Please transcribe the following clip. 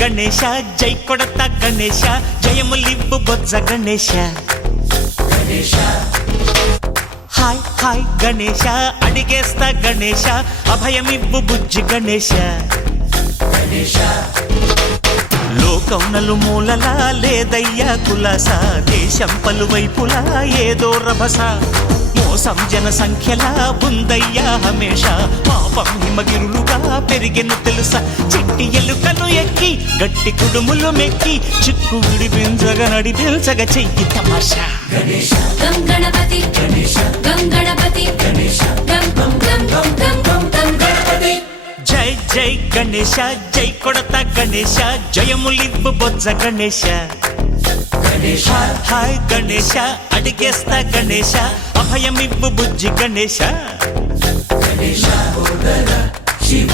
గణేశ జై కొడత గణేశ జయములివ్వు బొజ్జ Ganesha hi hi Ganesha అడిగేస్తా Ganesha అభయమివ్వు బుజ్జి గణేశ లోకం నలుమూలలా లేదయ్యా కులాస దేశం పలువైపులా ఏదో రభస మోసం జన సంఖ్యలా ఉందయ్యా హమేష పాపం హిమగిరులుగా పెరిగెను తెలుసా చిట్టి ఎలుకను ఎక్కి గట్టి కుడుములు మెక్కి చిక్కు విడిపించగా నడిపించగా చెయ్యి తమాషా గం గణపతి గం గణపతి గం గం గం గం గం గం గణపతి జై జై గణేశ జై కొడత గణేశ జయములివ్వు బొజ్జ గణేశ హాయ్ గణేశ అడిగేస్తా గణేశ అభయమివ్వు బుజ్జి గణేశ శివ